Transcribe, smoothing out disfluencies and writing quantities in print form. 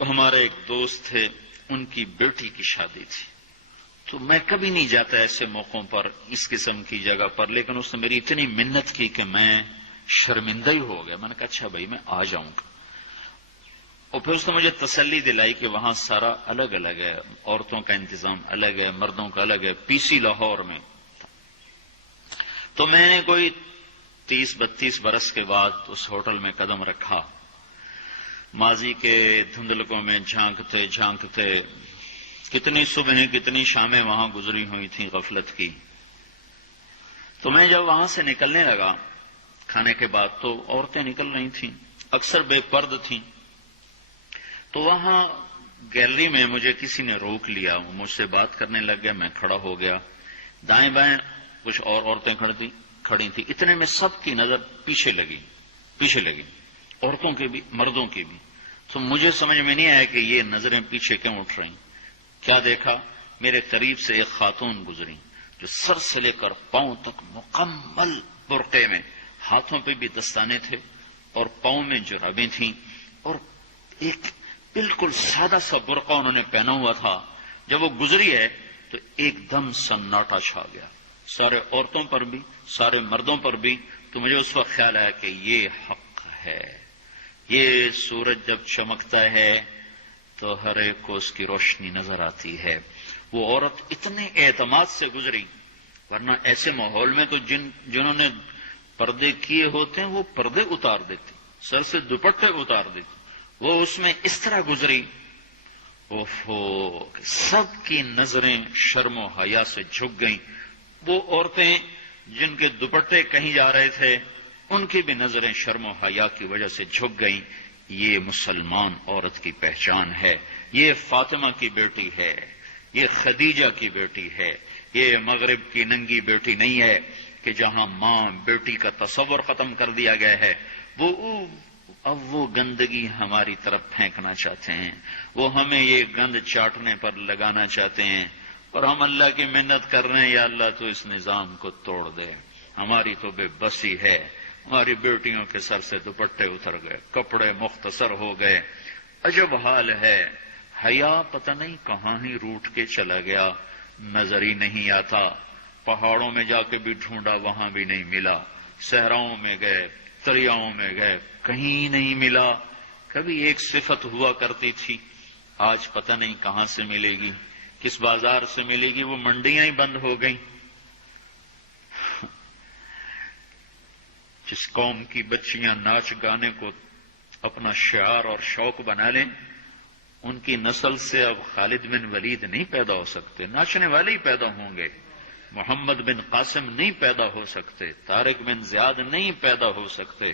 ہمارے ایک دوست تھے، ان کی بیٹی کی شادی تھی، تو میں کبھی نہیں جاتا ایسے موقعوں پر اس قسم کی جگہ پر، لیکن اس نے میری اتنی منت کی کہ میں شرمندہ ہی ہو گیا. میں نے کہا اچھا بھائی میں آ جاؤں گا. اور پھر اس نے مجھے تسلی دلائی کہ وہاں سارا الگ الگ ہے، عورتوں کا انتظام الگ ہے، مردوں کا الگ ہے. پی سی لاہور میں. تو میں نے کوئی 30-32 برس کے بعد اس ہوٹل میں قدم رکھا. ماضی کے دھندلکوں میں جھانکتے جھانکتے کتنی صبحیں کتنی شامیں وہاں گزری ہوئی تھیں غفلت کی. تو میں جب وہاں سے نکلنے لگا کھانے کے بعد تو عورتیں نکل رہی تھیں، اکثر بے پرد تھیں. تو وہاں گیلری میں مجھے کسی نے روک لیا، وہ مجھ سے بات کرنے لگ گیا. میں کھڑا ہو گیا. دائیں بائیں کچھ اور عورتیں کھڑی تھیں. اتنے میں سب کی نظر پیچھے لگی، عورتوں کی بھی مردوں کی بھی. تو مجھے سمجھ میں نہیں آیا کہ یہ نظریں پیچھے کیوں اٹھ رہی. کیا دیکھا، میرے قریب سے ایک خاتون گزری جو سر سے لے کر پاؤں تک مکمل برقعے میں، ہاتھوں پہ بھی دستانے تھے اور پاؤں میں جرابیں تھیں، اور ایک بالکل سادہ سا برقع انہوں نے پہنا ہوا تھا. جب وہ گزری ہے تو ایک دم سناٹا چھا گیا، سارے عورتوں پر بھی سارے مردوں پر بھی. تو مجھے اس وقت خیال آیا کہ یہ حق ہے. یہ سورج جب چمکتا ہے تو ہر ایک کو اس کی روشنی نظر آتی ہے. وہ عورت اتنے اعتماد سے گزری، ورنہ ایسے ماحول میں تو جنہوں نے پردے کیے ہوتے ہیں وہ پردے اتار دیتے، سر سے دوپٹے اتار دیتے. وہ اس میں اس طرح گزری، سب کی نظریں شرم و حیا سے جھک گئیں. وہ عورتیں جن کے دوپٹے کہیں جا رہے تھے ان کی بھی نظریں شرم و حیا کی وجہ سے جھک گئیں. یہ مسلمان عورت کی پہچان ہے. یہ فاطمہ کی بیٹی ہے، یہ خدیجہ کی بیٹی ہے. یہ مغرب کی ننگی بیٹی نہیں ہے کہ جہاں ماں بیٹی کا تصور ختم کر دیا گیا ہے. اب وہ گندگی ہماری طرف پھینکنا چاہتے ہیں، وہ ہمیں یہ گند چاٹنے پر لگانا چاہتے ہیں، اور ہم اللہ کی منت کر رہے ہیں یا اللہ تو اس نظام کو توڑ دے. ہماری تو بے بسی ہے. ہماری بیٹیوں کے سر سے دوپٹے اتر گئے، کپڑے مختصر ہو گئے. عجب حال ہے. حیا پتہ نہیں کہاں ہی روٹ کے چلا گیا، نظر ہی نہیں آتا. پہاڑوں میں جا کے بھی ڈھونڈا، وہاں بھی نہیں ملا. صحراؤں میں گئے، دریاؤں میں گئے، کہیں نہیں ملا. کبھی ایک صفت ہوا کرتی تھی، آج پتہ نہیں کہاں سے ملے گی، کس بازار سے ملے گی. وہ منڈیاں ہی بند ہو گئیں. جس قوم کی بچیاں ناچ گانے کو اپنا شعار اور شوق بنا لیں، ان کی نسل سے اب خالد بن ولید نہیں پیدا ہو سکتے، ناچنے والے ہی پیدا ہوں گے. محمد بن قاسم نہیں پیدا ہو سکتے، طارق بن زیاد نہیں پیدا ہو سکتے.